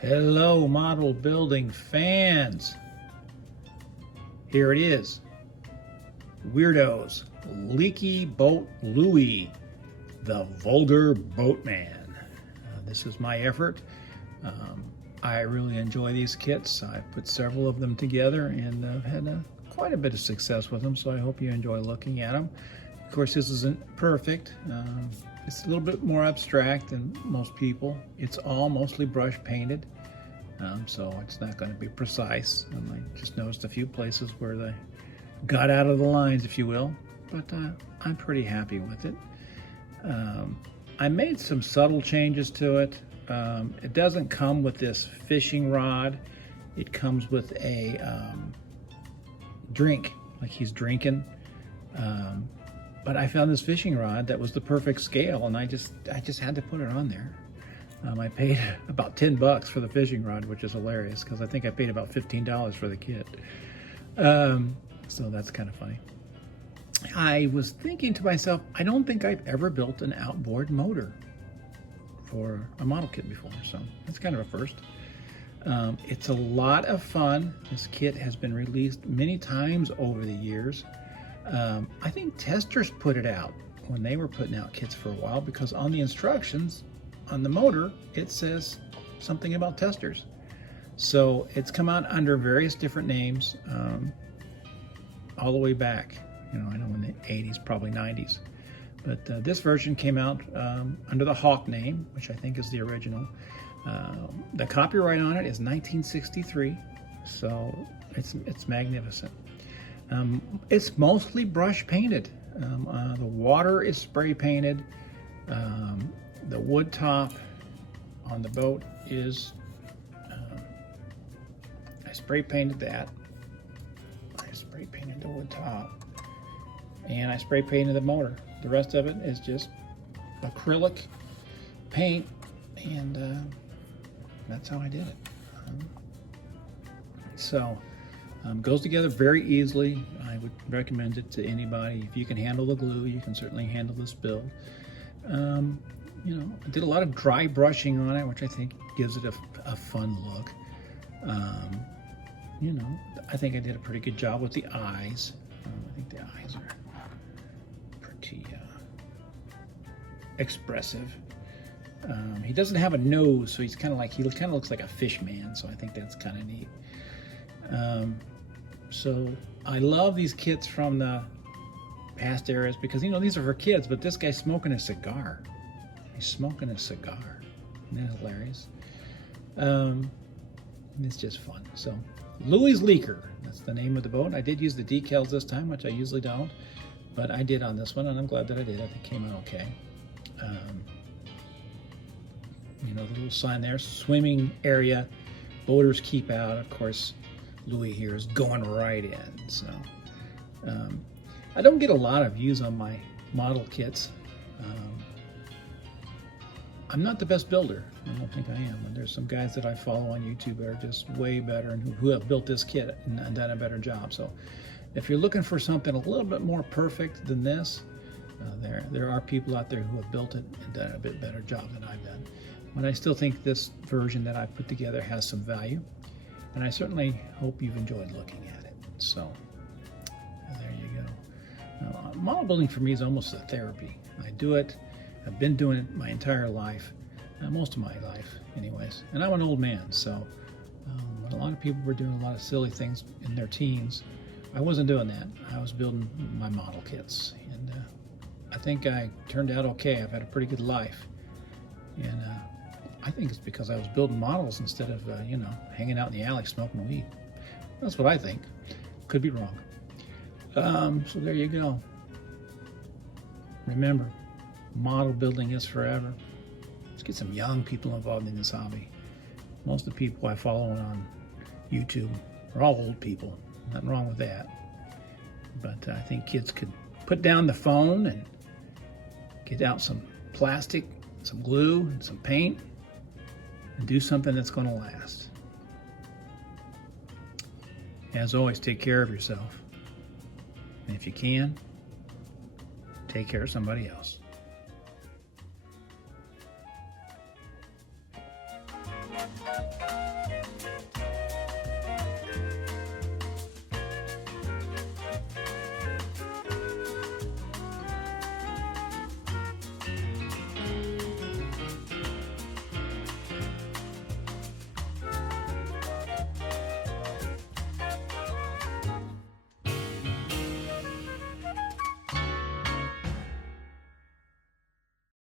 Hello, model building fans. Here it is. WIERD-OHS Leaky Boat Louie, the vulgar boatman. This is my effort. I really enjoy these kits. I put several of them together and I've had quite a bit of success with them, so I hope you enjoy looking at them. Of course, this isn't perfect. It's a little bit more abstract than most people. It's all mostly brush painted, so it's not going to be precise. I just noticed a few places where they got out of the lines, if you will, but I'm pretty happy with it. I made some subtle changes to it. It doesn't come with this fishing rod. It comes with a drink, like he's drinking. But I found this fishing rod that was the perfect scale, and I just had to put it on there. I paid about 10 bucks for the fishing rod, which is hilarious because I think I paid about $15 for the kit. So that's kind of funny. I was thinking to myself, I don't think I've ever built an outboard motor for a model kit before, so that's kind of a first. It's a lot of fun. This kit has been released many times over the years. I think testers put it out when they were putting out kits for a while, because on the instructions on the motor it says something about testers. So it's come out under various different names all the way back. I know in the 80s, probably 90s. But this version came out under the Hawk name, which I think is the original. The copyright on it is 1963, so it's magnificent. It's mostly brush painted. The water is spray painted. The wood top on the boat is, I spray painted that. I spray painted the wood top. And I spray painted the motor. The rest of it is just acrylic paint, and that's how I did it. Goes together very easily. I would recommend it to anybody. If you can handle the glue, you can certainly handle this build. I did a lot of dry brushing on it, which I think gives it a fun look. I think I did a pretty good job with the eyes. I think the eyes are pretty expressive. He doesn't have a nose, so he kind of looks like a fish man, so I think that's kind of neat. So I love these kits from the past eras because, these are for kids, but this guy's smoking a cigar. He's smoking a cigar. Isn't that hilarious? It's just fun. So Louie's Leaker, that's the name of the boat. I did use the decals this time, which I usually don't, but I did on this one, and I'm glad that I did. I think it came out okay. The little sign there, swimming area, boaters keep out. Of course, Louie here is going right in. So I don't get a lot of views on my model kits. I'm not the best builder. I don't think I am. And there's some guys that I follow on YouTube that are just way better and who have built this kit and done a better job. So if you're looking for something a little bit more perfect than this, there are people out there who have built it and done a bit better job than I've done. But I still think this version that I've put together has some value, and I certainly hope you've enjoyed looking at it. So there you go. Model building for me is almost a therapy. I do it. I've been doing it my entire life, most of my life anyways, and I'm an old man, so when a lot of people were doing a lot of silly things in their teens, I wasn't doing that. I was building my model kits, and I think I turned out okay. I've had a pretty good life, and I think it's because I was building models instead of hanging out in the alley smoking weed. That's what I think. Could be wrong. So there you go. Remember, model building is forever. Let's get some young people involved in this hobby. Most of the people I follow on YouTube are all old people. Nothing wrong with that. But I think kids could put down the phone and get out some plastic, some glue, and some paint, and do something that's going to last. As always, take care of yourself. And if you can, take care of somebody else.